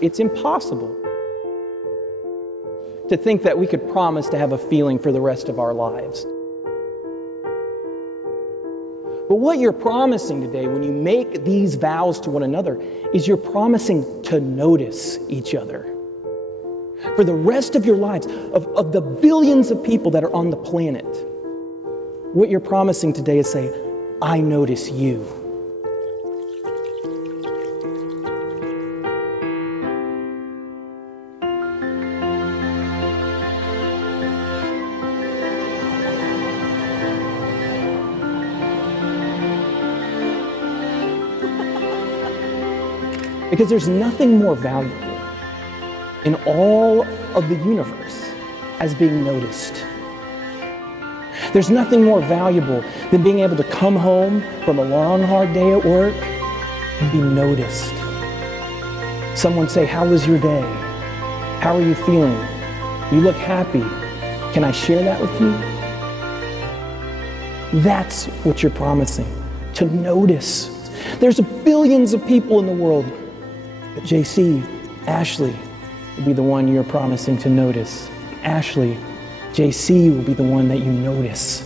it's impossible to think that we could promise to have a feeling for the rest of our lives. But what you're promising today when you make these vows to one another is you're promising to notice each other. For the rest of your lives, of the billions of people that are on the planet, what you're promising today is say, I notice you. Because there's nothing more valuable in all of the universe as being noticed. There's nothing more valuable than being able to come home from a long, hard day at work and be noticed. Someone say, how was your day? How are you feeling? You look happy. Can I share that with you? That's what you're promising, to notice. There's billions of people in the world, but JC, Ashley, will be the one you're promising to notice. Ashley, JC will be the one that you notice.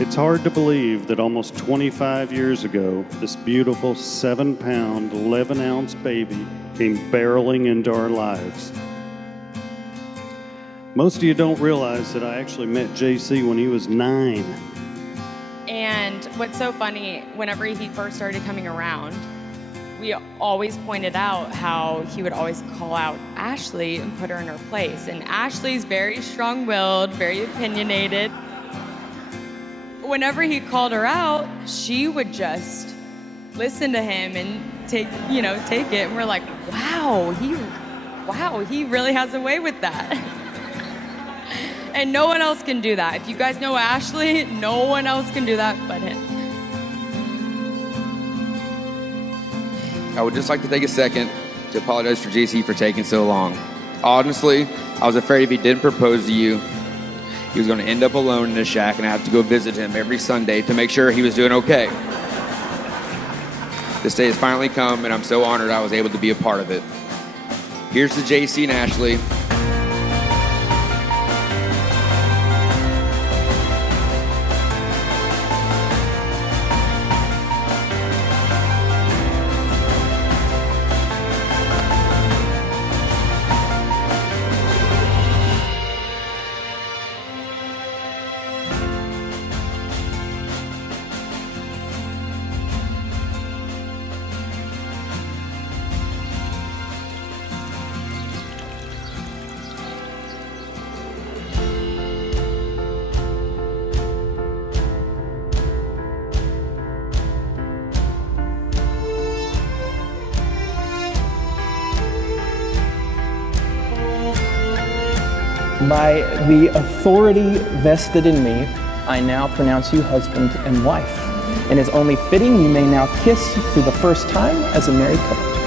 It's hard to believe that almost 25 years ago, this beautiful 7-pound, 11-ounce baby came barreling into our lives. Most of you don't realize that I actually met JC when he was 9. And what's so funny, whenever he first started coming around, we always pointed out how he would always call out Ashley and put her in her place. And Ashley's very strong-willed, very opinionated. Whenever he called her out, she would just listen to him and take it. And we're like, wow, he really has a way with that. And no one else can do that. If you guys know Ashley, no one else can do that but him. I would just like to take a second to apologize for JC for taking so long. Honestly, I was afraid if he didn't propose to you, he was going to end up alone in a shack and I have to go visit him every Sunday to make sure he was doing okay. This day has finally come and I'm so honored I was able to be a part of it. Here's to JC and Ashley. By the authority vested in me, I now pronounce you husband and wife. And as only fitting, you may now kiss for the first time as a married couple.